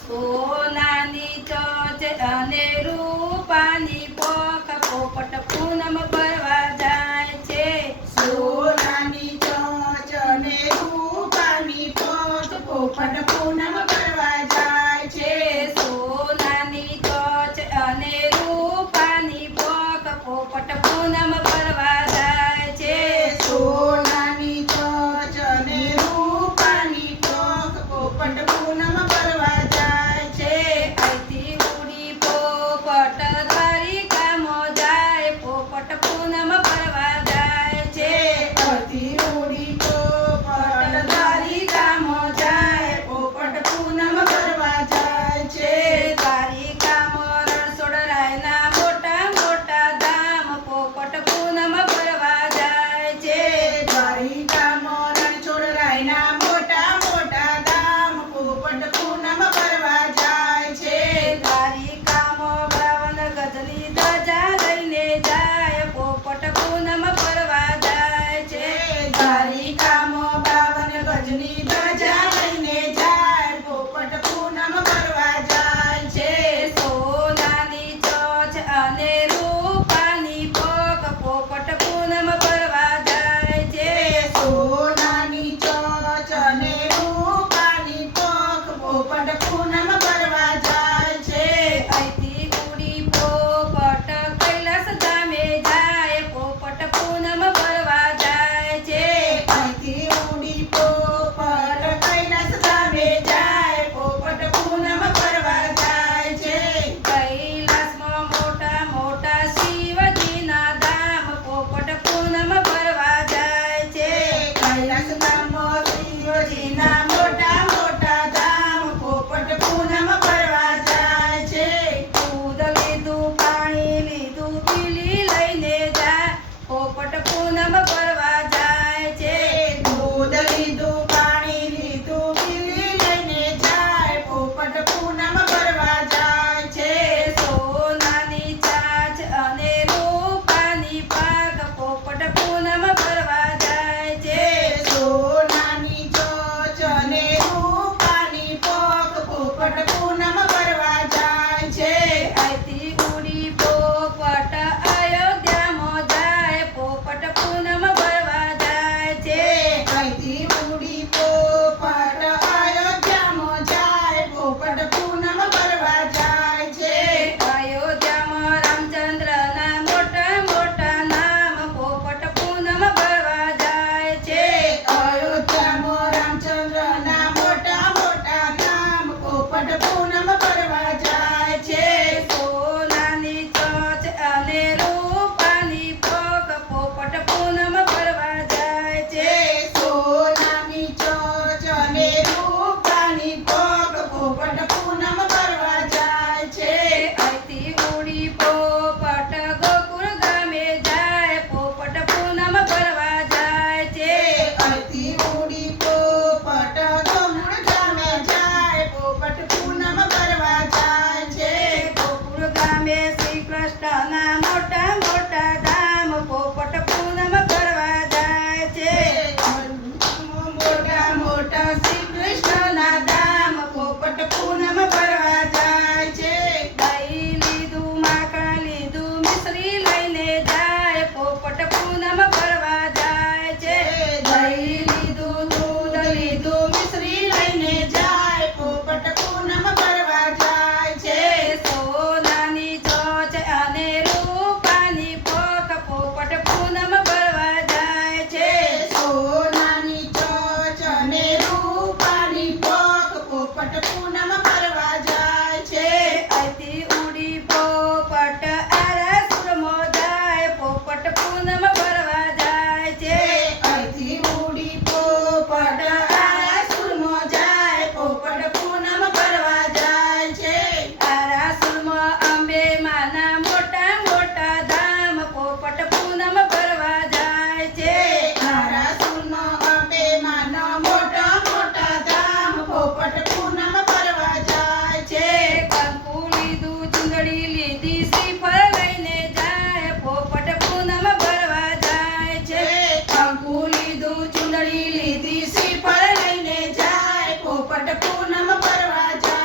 સોનાની ચોચ અને રૂપાની પોખ પોપટ પૂનમ છોડી લીધી શ્રીફળ લઈને જાય, પોપટ પૂનમ ભરવા જાય છે. કંકુ લીધું ચૂંદડી લીધી શ્રીફળ લઈને જાય, પોપટ પૂનમ ભરવા જાય